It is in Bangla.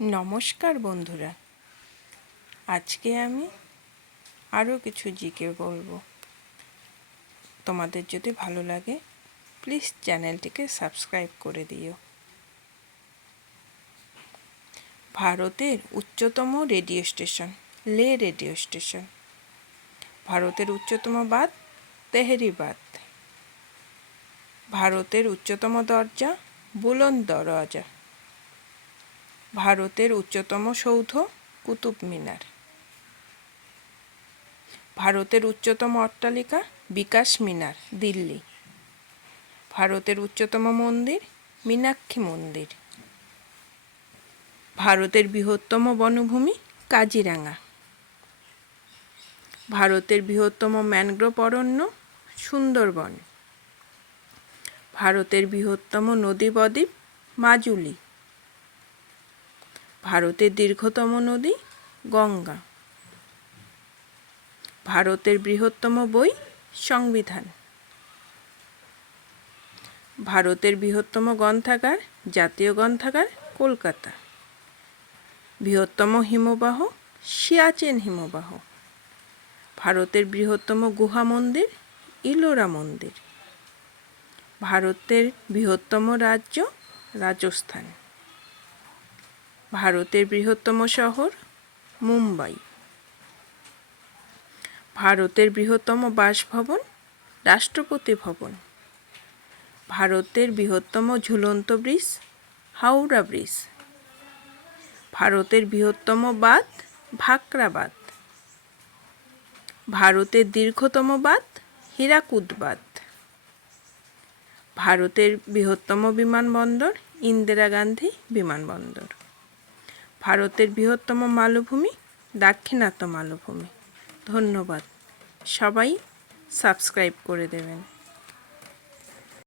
নমস্কার বন্ধুরা, আজকে আমি আরও কিছু জিকে বলবো। তোমাদের যদি ভালো লাগে প্লিজ চ্যানেলটিকে সাবস্ক্রাইব করে দিও। ভারতের উচ্চতম রেডিও স্টেশন লে রেডিও স্টেশন। ভারতের উচ্চতম বাঁধ তেহরি বাঁধ। ভারতের উচ্চতম দরজা বুলন্দ দরওয়াজা। ভারতের উচ্চতম সৌধ কুতুব মিনার। ভারতের উচ্চতম অট্টালিকা বিকাশ মিনার দিল্লি। ভারতের উচ্চতম মন্দির মীনাক্ষী মন্দির। ভারতের বৃহত্তম বনভূমি কাজিরাঙা। ভারতের বৃহত্তম ম্যানগ্রোভ অরণ্য সুন্দরবন। ভারতের বৃহত্তম নদী বদ্বীপ মাজুলি। ভারতের দীর্ঘতম নদী গঙ্গা। ভারতের বৃহত্তম বই সংবিধান। ভারতের বৃহত্তম গ্রন্থাগার জাতীয় গ্রন্থাগার কলকাতা। বৃহত্তম হিমবাহ সিয়াচেন হিমবাহ। ভারতের বৃহত্তম গুহা মন্দির ইলোরা মন্দির। ভারতের বৃহত্তম রাজ্য রাজস্থান। ভারতের বৃহত্তম শহর মুম্বাই। ভারতের বৃহত্তম বাসভবন রাষ্ট্রপতি ভবন। ভারতের বৃহত্তম ঝুলন্ত ব্রিজ হাওড়া ব্রিজ। ভারতের বৃহত্তম বাঁধ ভাকরা বাঁধ। ভারতের দীর্ঘতম বাঁধ হীরাকুদ বাঁধ। ভারতের বৃহত্তম বিমানবন্দর ইন্দিরা গান্ধী বিমানবন্দর। ভারতের বৃহত্তম মালভূমি দাক্ষিণাত্য মালভূমি। ধন্যবাদ। সবাই সাবস্ক্রাইব করে দেবেন।